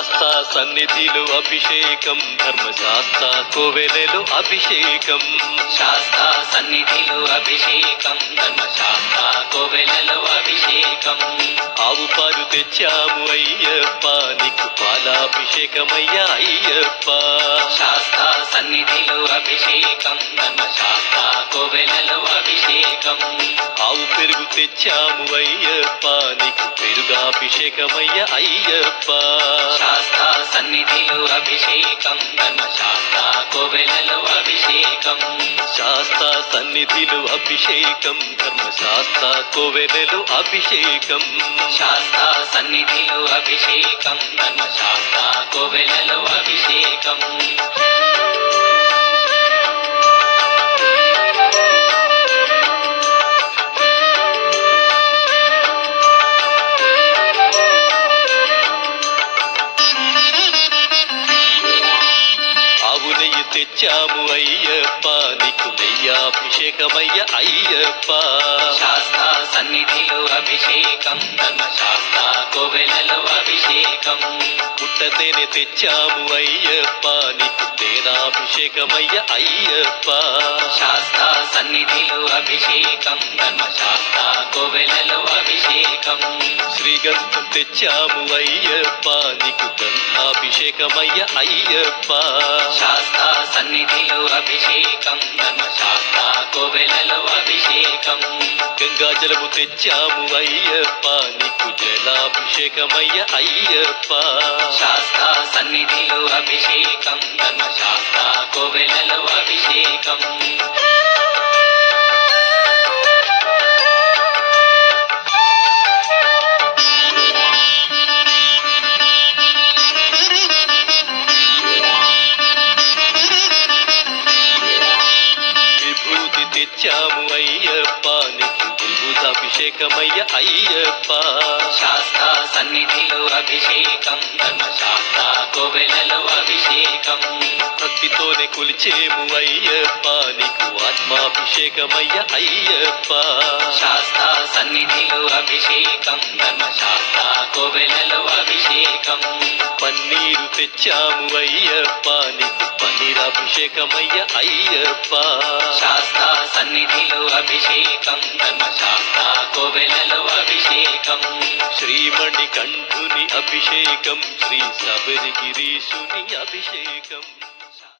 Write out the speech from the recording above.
శాస్తా సన్నిధిలో అభిషేకం, ధర్మశాస్త్ర కోవెలలో అభిషేకం. శాస్తా సన్నిధిలో అభిషేకం, ధర్మశాస్త్ర కోవెలలో అభిషేకం. ఆవు పాలు తెచ్చాము అయ్యప్ప, నీకు పాలాభిషేకమయ్యా అయ్యప్ప. శాస్తా సన్నిధిలో అభిషేకం, ధర్మశాస్త్ర కోవెలలో అభిషేకం. ఆవు పెరుగు తెచ్చాము అయ్యప్ప, నీకు పెరుగాభిషేకమయ్యా అయ్యప్ప. శాస్తా సన్నిధిలో అభిషేకం, ధర్మశాస్త్ర కోవెలలో అభిషేకం. శాస్త్ర సన్నిధిలో అభిషేకం, ధర్మశాస్త్ర కోవెలలో అభిషేకం. శాస్తా సన్నిధిలో అభిషేకం, ధర్మశాస్త్ర కోవెలలో అభిషేకం. ఆవు నెయ్యి తెచ్చాము అయ్యప్ప, నీకు నెయ్యాభిషేకమయ్య అయ్యప్ప. శాస్తా సన్నిధిలో అభిషేకం, ధర్మశాస్త్ర కోవెలలో అభిషేకం. పుట్టతేనె తెచ్చాము అయ్యప్ప, నీకు తేనాభిషేకమయ్య అయ్యప్ప. శాస్తా సన్నిధిలో అభిషేకం, ధర్మశాస్త్ర కోవెలలో అభిషేకం. శ్రీగంధం తెచ్చాము అయ్యప్ప, నీకు గంధాభిషేకమయ్య అయ్యప్ప. శాస్తా సన్నిధిలో అభిషేకం, ధర్మశాస్త్ర కోవెలలో అభిషేకం. గంగాజలము తెచ్చాము అయ్యప్ప, నీకు జలాభిషేకమయ్య అయ్యప్ప. శాస్తా సన్నిధిలో అభిషేకం, ధర్మశాస్త్ర కోవెలలో అభిషేకం. విభూతి తెచ్చాము అయ్యప్ప, నీకు విభూతాభిషేకమయ్య అయ్యప్ప. శాస్తా సన్నిధిలో అభిషేకం, ధర్మశాస్త్ర కోవెలలో అభిషేకం. భక్తితోనే కొలిచేము అయ్యప్ప, నీకు ఆత్మాభిషేకమయ్య అయ్యప్ప. శాస్తా సన్నిధిలో అభిషేకం, ధర్మశాస్త్ర కోవెలలో అభిషేకం. పన్నీరు తెచ్చాము అయ్యప్ప, నీకు పన్నీరాభిషేకమయ్య అయ్యప్ప. శాస్తా సన్నిధిలో అభిషేకం, ధర్మశాస్త్ర కోవెలలో అభిషేకం. శ్రీమణి కంఠుని అభిషేకం, శ్రీ శబరిగిరీశుని అభిషేకం.